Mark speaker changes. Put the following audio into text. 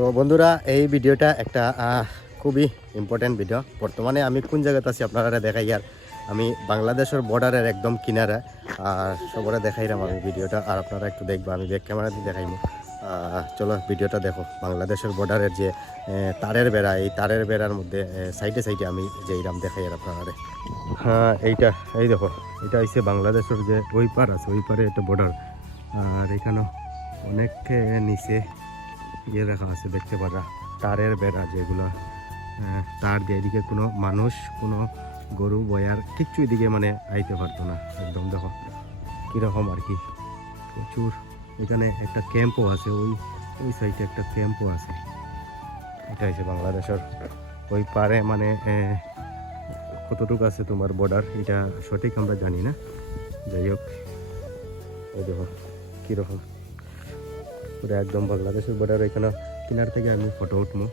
Speaker 1: তো বন্ধুরা, এই ভিডিওটা একটা খুবই ইম্পর্টেন্ট ভিডিও বর্তমানে আমি কোন জায়গাতে আছি আপনারা দেখাই আর। আমি বাংলাদেশের বর্ডারের একদম কিনারে, আর সবরে দেখাইলাম আমি ভিডিওটা, আর আপনারা একটু দেখব, আমি ব্যাক ক্যামেরা দিয়ে দেখাইমু। চলো ভিডিওটা দেখো, বাংলাদেশের বর্ডারের যে তারের বেড়া, এই তারের বেড়ার মধ্যে সাইডে সাইডে আমি যে এইরাম দেখাই আর আপনারা হ্যাঁ এইটা, এই দেখো, এটা হচ্ছে বাংলাদেশের যে ওই পার আছে, ওই পারে একটা বর্ডার আর এখানেও অনেক নিচে ইয়ে রাখা আছে, দেখতে পারা, তারের বেড়া যেগুলো তার দিয়ে এদিকে কোনো মানুষ, কোনো গরু, বয়ার কিচ্ছু এদিকে মানে আইতে পারতো না, একদম দেখো, কীরকম আর কি। প্রচুর, এখানে একটা ক্যাম্পও আছে, ওই ওই সাইডে একটা ক্যাম্পও আছে। এটা হচ্ছে বাংলাদেশের ওই পারে মানে কতটুকু আছে তোমার বর্ডার এটা সঠিক আমরা জানি না। যাই হোক, এই দেখো, কীরকম। পুরো একদম বাংলাদেশের বর্ডার এখানে কিনার থেকে আমি ফটো উঠবো।